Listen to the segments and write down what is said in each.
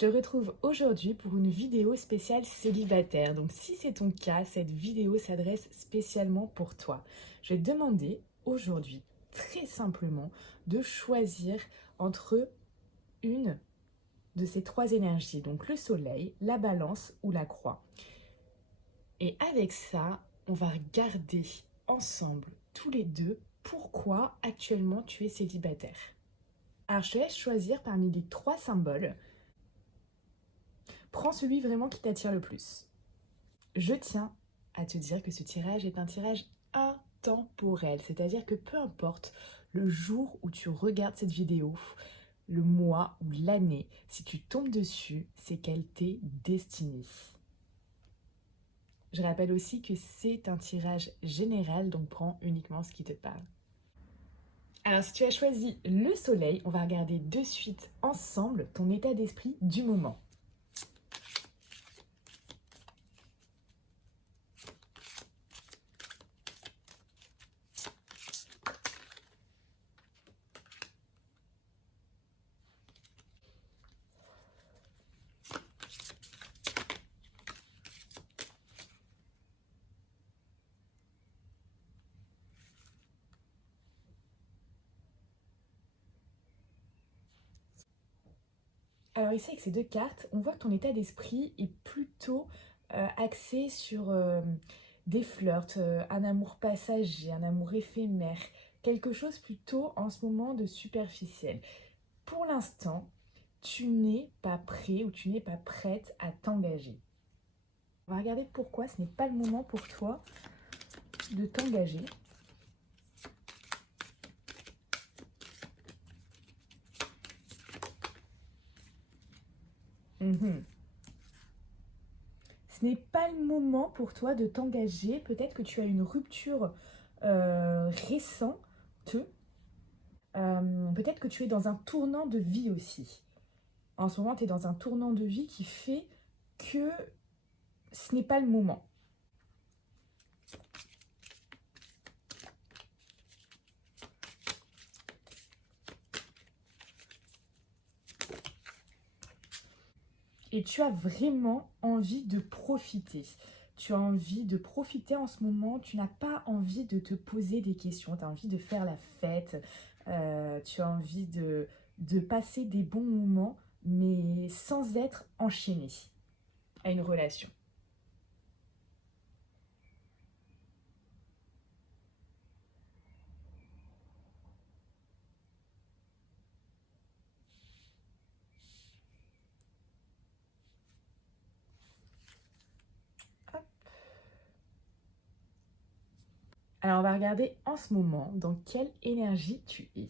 te retrouve aujourd'hui pour une vidéo spéciale célibataire. Donc si c'est ton cas, cette vidéo s'adresse spécialement pour toi. Je vais te demander aujourd'hui, très simplement, de choisir entre une de ces trois énergies, donc le soleil, la balance ou la croix. Et avec ça, on va regarder ensemble, tous les deux, pourquoi actuellement tu es célibataire. Alors je te laisse choisir parmi les trois symboles. Prends celui vraiment qui t'attire le plus. Je tiens à te dire que ce tirage est un tirage intemporel, c'est-à-dire que peu importe le jour où tu regardes cette vidéo, le mois ou l'année, si tu tombes dessus, c'est qu'elle t'est destinée. Je rappelle aussi que c'est un tirage général, donc prends uniquement ce qui te parle. Alors si tu as choisi le soleil, on va regarder de suite ensemble ton état d'esprit du moment. Alors ici avec ces deux cartes, on voit que ton état d'esprit est plutôt axé sur des flirts, un amour passager, un amour éphémère, quelque chose plutôt en ce moment de superficiel. Pour l'instant, tu n'es pas prêt ou tu n'es pas prête à t'engager. On va regarder pourquoi ce n'est pas le moment pour toi de t'engager. Ce n'est pas le moment pour toi de t'engager. Peut-être que tu as une rupture récente. Peut-être que tu es dans un tournant de vie aussi. En ce moment, tu es dans un tournant de vie qui fait que ce n'est pas le moment. Et tu as vraiment envie de profiter. Tu as envie de profiter en ce moment. Tu n'as pas envie de te poser des questions. Tu as envie de faire la fête. Tu as envie de passer des bons moments, mais sans être enchaîné à une relation. Hop. Alors, on va regarder en ce moment dans quelle énergie tu es.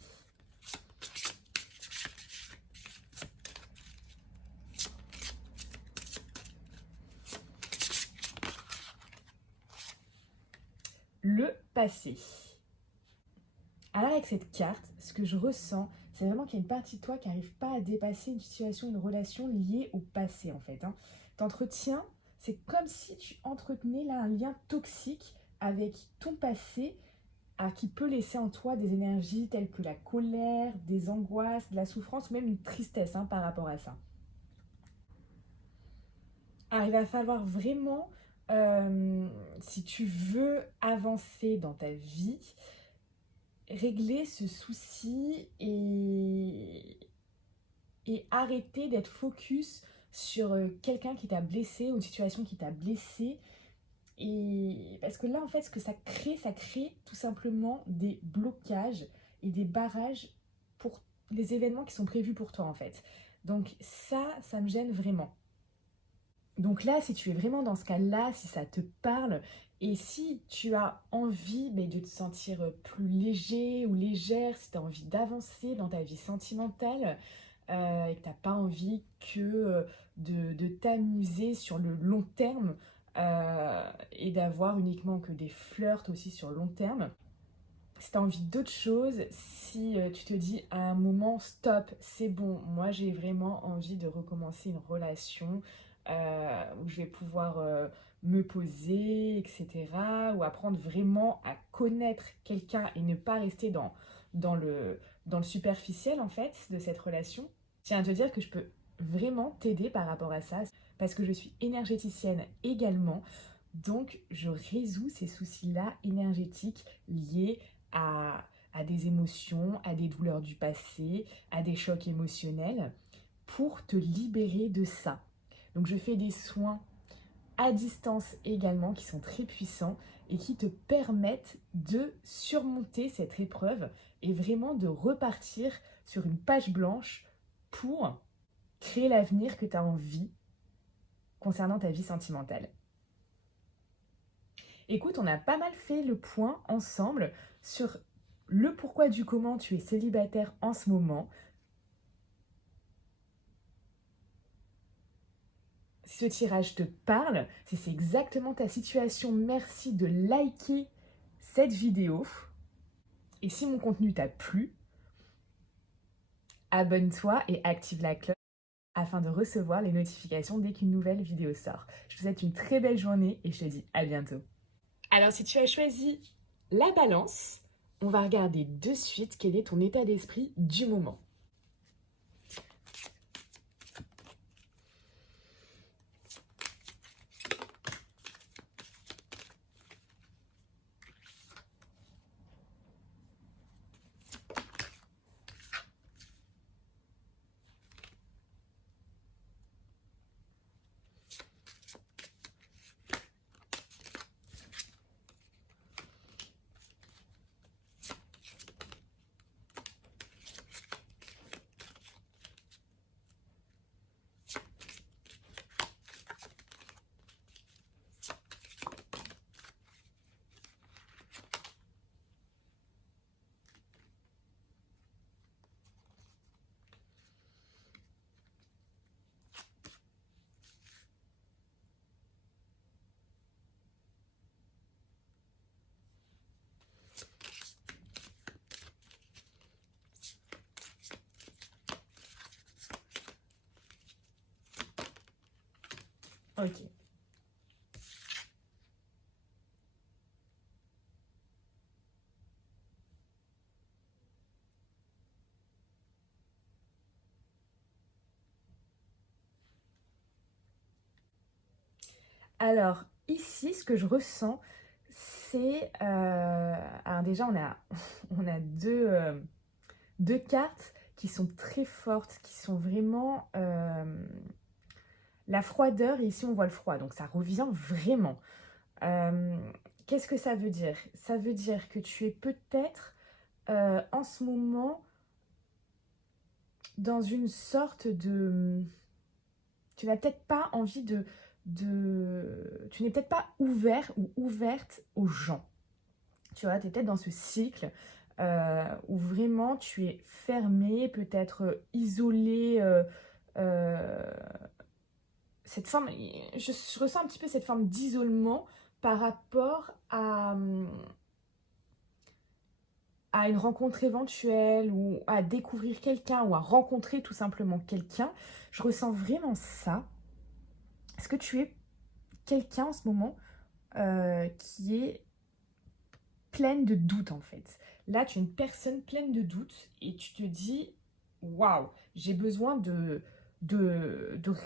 Le passé. Alors avec cette carte, ce que je ressens, c'est vraiment qu'il y a une partie de toi qui n'arrive pas à dépasser une situation, une relation liée au passé en fait. T'entretiens, c'est comme si tu entretenais là un lien toxique avec ton passé qui peut laisser en toi des énergies telles que la colère, des angoisses, de la souffrance ou même une tristesse par rapport à ça. Alors il va falloir vraiment, si tu veux avancer dans ta vie, régler ce souci et arrêter d'être focus sur quelqu'un qui t'a blessé ou une situation qui t'a blessé. Et parce que là, en fait, ce que ça crée tout simplement des blocages et des barrages pour les événements qui sont prévus pour toi, en fait. Donc ça me gêne vraiment. Donc là, si tu es vraiment dans ce cas-là, si ça te parle, et si tu as envie de te sentir plus léger ou légère, si tu as envie d'avancer dans ta vie sentimentale, et que tu n'as pas envie que de t'amuser sur le long terme, et d'avoir uniquement que des flirts aussi sur le long terme, si tu as envie d'autre chose, si tu te dis à un moment, stop, c'est bon, moi j'ai vraiment envie de recommencer une relation où je vais pouvoir me poser, etc. Ou apprendre vraiment à connaître quelqu'un et ne pas rester dans le superficiel en fait de cette relation. Je tiens à te dire que je peux vraiment t'aider par rapport à ça, parce que je suis énergéticienne également, donc je résous ces soucis-là énergétiques liés à des émotions, à des douleurs du passé, à des chocs émotionnels, pour te libérer de ça. Donc je fais des soins à distance également qui sont très puissants et qui te permettent de surmonter cette épreuve et vraiment de repartir sur une page blanche pour créer l'avenir que tu as envie concernant ta vie sentimentale. Écoute, on a pas mal fait le point ensemble sur le pourquoi du comment tu es célibataire en ce moment. Si ce tirage te parle, si c'est exactement ta situation, merci de liker cette vidéo. Et si mon contenu t'a plu, abonne-toi et active la cloche afin de recevoir les notifications dès qu'une nouvelle vidéo sort. Je te souhaite une très belle journée et je te dis à bientôt. Alors si tu as choisi la balance, on va regarder de suite quel est ton état d'esprit du moment. Ok. Alors, ici, ce que je ressens, c'est... alors déjà, on a deux cartes qui sont très fortes, qui sont vraiment la froideur, et ici on voit le froid, donc ça revient vraiment. Euh, Qu'est-ce que ça veut dire? Ça veut dire que tu es peut-être en ce moment dans une sorte de... Tu n'as peut-être pas envie tu n'es peut-être pas ouvert ou ouverte aux gens. Tu vois, tu es peut-être dans ce cycle où vraiment tu es fermé, peut-être isolé. Euh, Cette forme, je ressens un petit peu cette forme d'isolement par rapport à une rencontre éventuelle ou à découvrir quelqu'un ou à rencontrer tout simplement quelqu'un. Je ressens vraiment ça. Est-ce que tu es quelqu'un en ce moment qui est pleine de doutes en fait? Là, tu es une personne pleine de doutes et tu te dis, waouh, j'ai besoin de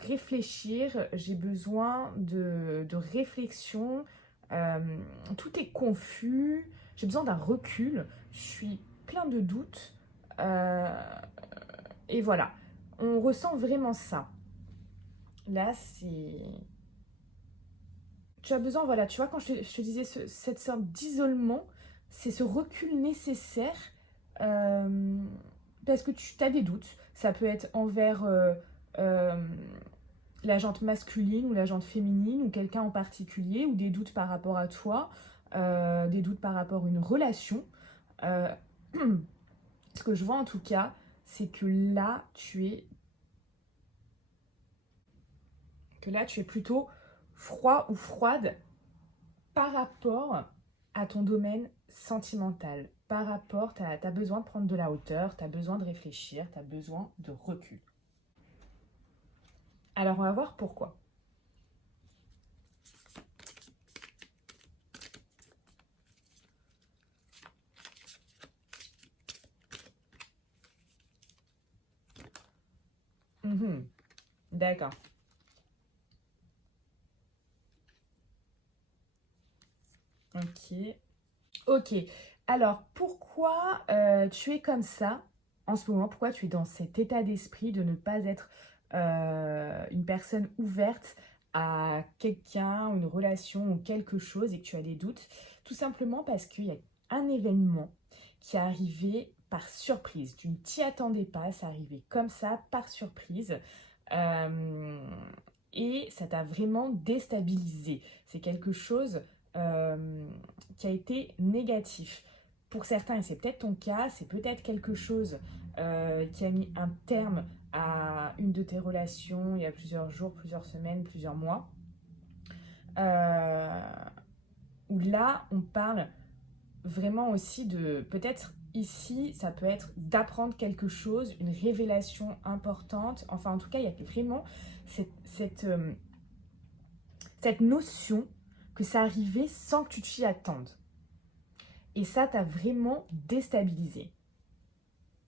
réfléchir, j'ai besoin de réflexion, euh, tout est confus, j'ai besoin d'un recul, je suis plein de doutes, euh, et voilà, on ressent vraiment ça. Là, c'est... Tu as besoin, voilà, tu vois, quand je te disais cette sorte d'isolement, c'est ce recul nécessaire euh, parce que tu as des doutes. Ça peut être envers euh, la jante masculine ou la jante féminine ou quelqu'un en particulier, ou des doutes par rapport à toi, des doutes par rapport à une relation. Euh, Ce que je vois en tout cas, c'est que là tu es plutôt froid ou froide par rapport à ton domaine sentimental, par rapport, tu as besoin de prendre de la hauteur, tu as besoin de réfléchir, tu as besoin de recul. Alors on va voir pourquoi. Mhm. D'accord. Ok. Ok. Alors, pourquoi tu es comme ça en ce moment? Pourquoi tu es dans cet état d'esprit de ne pas être une personne ouverte à quelqu'un, une relation ou quelque chose et que tu as des doutes? Tout simplement parce qu'il y a un événement qui est arrivé par surprise. Tu ne t'y attendais pas, ça arrivé comme ça, par surprise. Euh, et ça t'a vraiment déstabilisé. C'est quelque chose qui a été négatif. Pour certains, et c'est peut-être ton cas, c'est peut-être quelque chose qui a mis un terme à une de tes relations il y a plusieurs jours, plusieurs semaines, plusieurs mois. Euh, où là, on parle vraiment aussi de, peut-être ici, ça peut être d'apprendre quelque chose, une révélation importante. Enfin, en tout cas, il y a vraiment cette notion que ça arrivait sans que tu t'y attendes. Et ça t'a vraiment déstabilisé.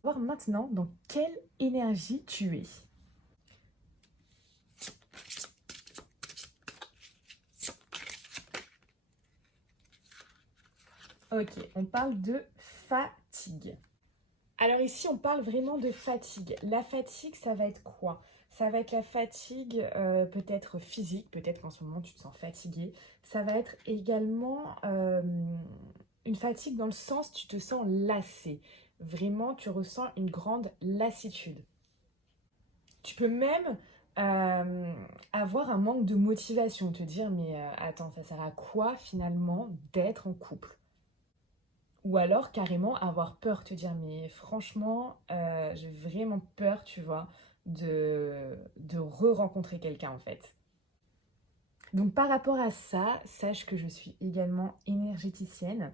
On va voir maintenant dans quelle énergie tu es. Ok, on parle de fatigue. Alors ici, on parle vraiment de fatigue. La fatigue, ça va être quoi? Ça va être la fatigue peut-être physique, peut-être qu'en ce moment tu te sens fatigué. Ça va être également une fatigue dans le sens tu te sens lassé. Vraiment, tu ressens une grande lassitude. Tu peux même avoir un manque de motivation, te dire mais attends, ça sert à quoi finalement d'être en couple? Ou alors carrément avoir peur, te dire mais franchement, j'ai vraiment peur, tu vois, de re-rencontrer quelqu'un en fait. Donc par rapport à ça, sache que je suis également énergéticienne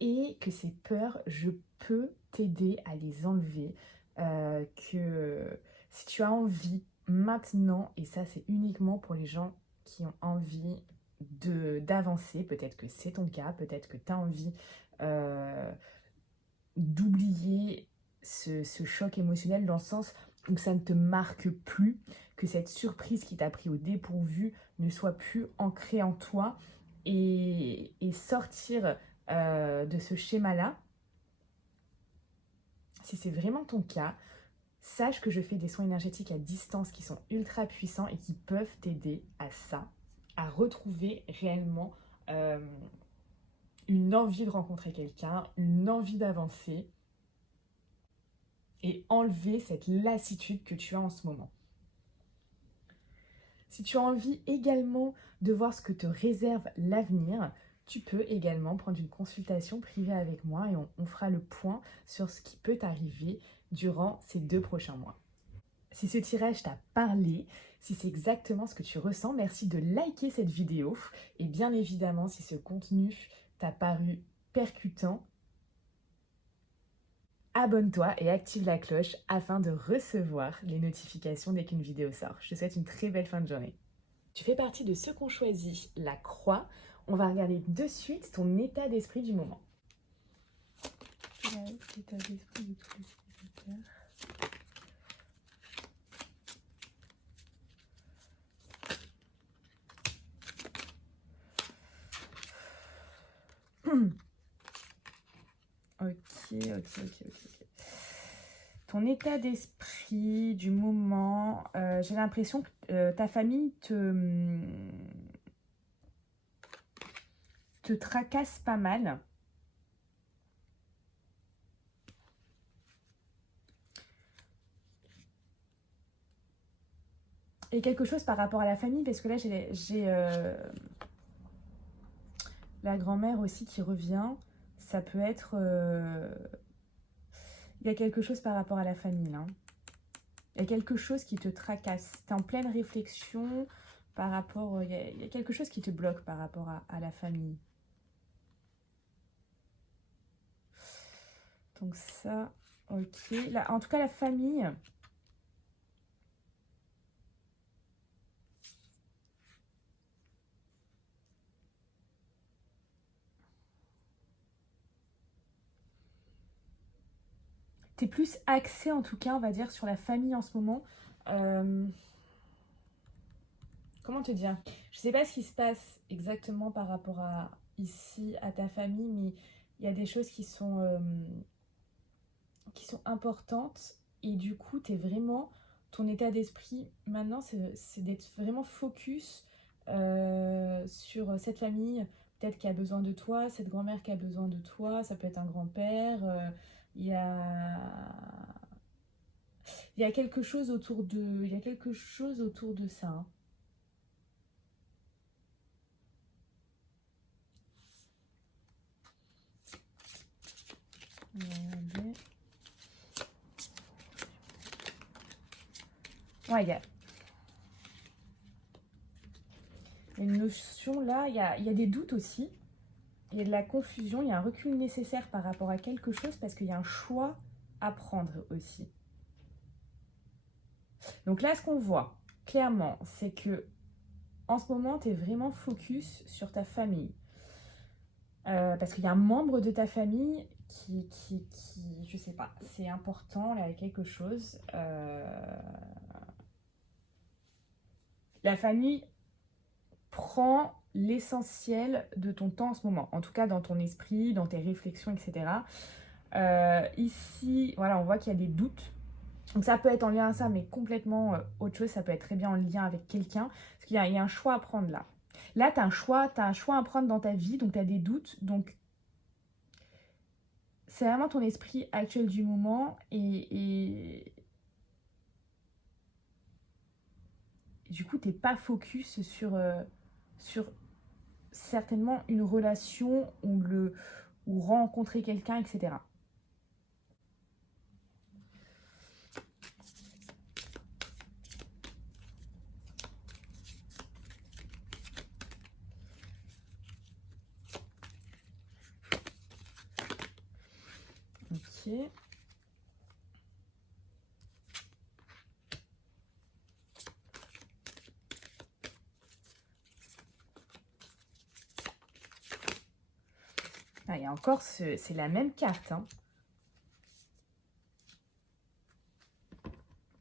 et que ces peurs, je peux t'aider à les enlever. Que si tu as envie maintenant, et ça c'est uniquement pour les gens qui ont envie d'avancer, peut-être que c'est ton cas, peut-être que tu as envie euh, d'oublier ce choc émotionnel dans le sens où ça ne te marque plus, que cette surprise qui t'a pris au dépourvu ne soit plus ancrée en toi et sortir de ce schéma-là. Si c'est vraiment ton cas, sache que je fais des soins énergétiques à distance qui sont ultra puissants et qui peuvent t'aider à ça, à retrouver réellement euh, une envie de rencontrer quelqu'un, une envie d'avancer et enlever cette lassitude que tu as en ce moment. Si tu as envie également de voir ce que te réserve l'avenir, tu peux également prendre une consultation privée avec moi et on fera le point sur ce qui peut t'arriver durant ces 2 prochains mois. Si ce tirage t'a parlé, si c'est exactement ce que tu ressens, merci de liker cette vidéo. Et bien évidemment, si ce contenu t'a paru percutant, abonne-toi et active la cloche afin de recevoir les notifications dès qu'une vidéo sort. Je te souhaite une très belle fin de journée. Tu fais partie de ceux qui ont choisi la croix. On va regarder de suite ton état d'esprit du moment. L'état d'esprit de tous les spectateurs. Ok. Ton état d'esprit du moment, j'ai l'impression que ta famille te tracasse pas mal. Et quelque chose par rapport à la famille, parce que là j'ai la grand-mère aussi qui revient. Ça peut être... il y a quelque chose par rapport à la famille là. Il y a quelque chose qui te tracasse. Tu es en pleine réflexion par rapport... Il y a quelque chose qui te bloque par rapport à la famille. Donc ça, ok. Là, en tout cas, la famille... T'es plus axé en tout cas, on va dire, sur la famille en ce moment. te dire? Je sais pas ce qui se passe exactement par rapport à ici, à ta famille, mais il y a des choses qui sont importantes. Et du coup, t'es vraiment... Ton état d'esprit, maintenant, c'est d'être vraiment focus sur cette famille, peut-être qui a besoin de toi, cette grand-mère qui a besoin de toi, ça peut être un grand-père. Il y a... Il y a quelque chose autour de... Il y a quelque chose autour de ça, hein. On va regarder. Ouais, il y a une notion là, il y a des doutes aussi, il y a de la confusion, il y a un recul nécessaire par rapport à quelque chose parce qu'il y a un choix à prendre aussi. Donc là, ce qu'on voit clairement, c'est que en ce moment, tu es vraiment focus sur ta famille. Parce qu'il y a un membre de ta famille qui je sais pas, c'est important, là, il y a quelque chose. La famille prend l'essentiel de ton temps en ce moment, en tout cas dans ton esprit, dans tes réflexions, etc. Ici, voilà, on voit qu'il y a des doutes. Donc ça peut être en lien à ça, mais complètement autre chose. Ça peut être très bien en lien avec quelqu'un. Parce qu'il y a un choix à prendre là. Là, tu as un choix à prendre dans ta vie, donc tu as des doutes. Donc c'est vraiment ton esprit actuel du moment. Et du coup, tu n'es pas focus sur certainement une relation ou rencontrer quelqu'un, etc. Ok. Ah, et encore, c'est la même carte, hein.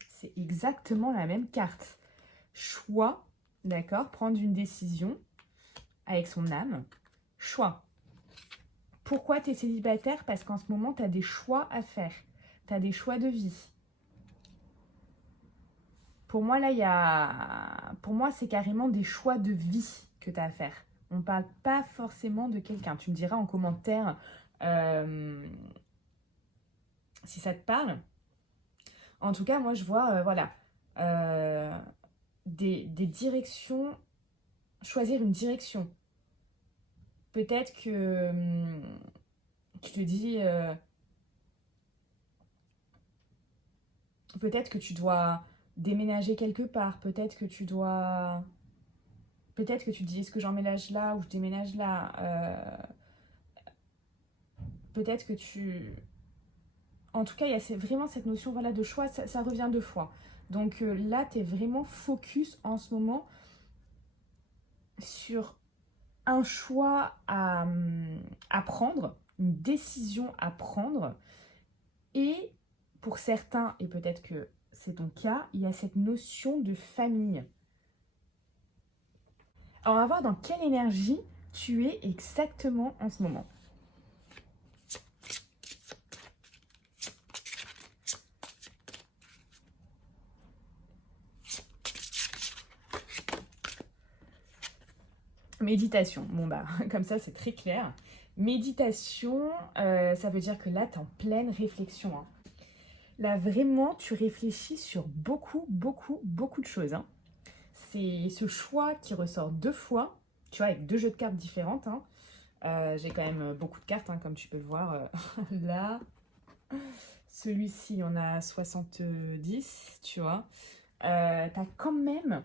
C'est exactement la même carte. Choix, d'accord, prendre une décision avec son âme. Choix. Pourquoi tu es célibataire? Parce qu'en ce moment, tu as des choix à faire. Tu as des choix de vie. Pour moi, là, Pour moi, c'est carrément des choix de vie que tu as à faire. On ne parle pas forcément de quelqu'un. Tu me diras en commentaire si ça te parle. En tout cas, moi, je vois, voilà, des directions, choisir une direction. Peut-être que tu te dis, peut-être que tu dois déménager quelque part, peut-être que tu te dis, est-ce que j'emménage là ou je déménage là, peut-être que tu... En tout cas, il y a vraiment cette notion, voilà, de choix, ça revient deux fois. Donc là, tu es vraiment focus en ce moment sur un choix à prendre, une décision à prendre. Et pour certains, et peut-être que c'est ton cas, il y a cette notion de famille. Alors, on va voir dans quelle énergie tu es exactement en ce moment. Méditation. Bon, bah, comme ça, c'est très clair. Méditation, ça veut dire que là, tu es en pleine réflexion, hein. Là, vraiment, tu réfléchis sur beaucoup, beaucoup, beaucoup de choses, hein. C'est ce choix qui ressort deux fois, tu vois, avec deux jeux de cartes différentes, hein. J'ai quand même beaucoup de cartes, hein, comme tu peux le voir là. Celui-ci, on a 70, tu vois. T'as quand même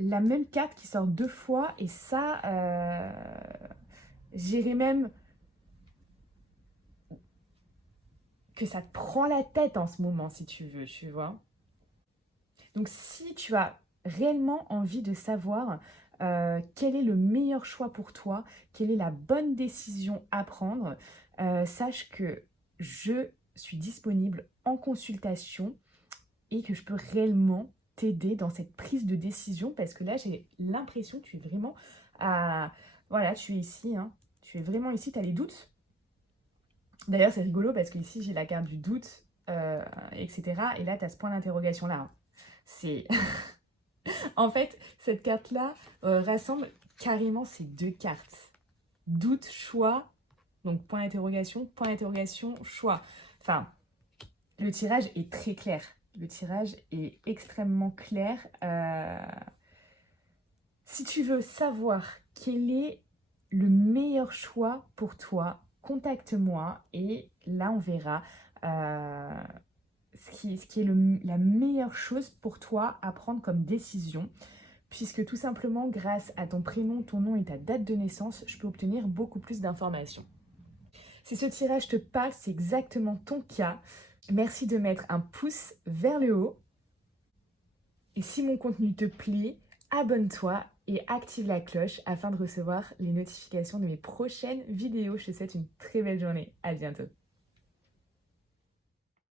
la même carte qui sort deux fois, et ça, j'irais même que ça te prend la tête en ce moment, si tu veux, tu vois. Donc, si tu as réellement envie de savoir quel est le meilleur choix pour toi, quelle est la bonne décision à prendre, sache que je suis disponible en consultation et que je peux réellement t'aider dans cette prise de décision parce que là, j'ai l'impression que tu es vraiment à... Voilà, tu es ici, hein. Tu es vraiment ici, tu as les doutes. D'ailleurs, c'est rigolo parce que ici, j'ai la carte du doute, etc. Et là, tu as ce point d'interrogation-là, hein. C'est... En fait, cette carte-là rassemble carrément ces deux cartes. Doute, choix, donc point d'interrogation, choix. Enfin, le tirage est très clair. Le tirage est extrêmement clair. Si tu veux savoir quel est le meilleur choix pour toi, contacte-moi et là, on verra ce qui est la meilleure chose pour toi à prendre comme décision. Puisque tout simplement, grâce à ton prénom, ton nom et ta date de naissance, je peux obtenir beaucoup plus d'informations. Si ce tirage te parle, c'est exactement ton cas. Merci de mettre un pouce vers le haut. Et si mon contenu te plaît, abonne-toi et active la cloche afin de recevoir les notifications de mes prochaines vidéos. Je te souhaite une très belle journée. À bientôt.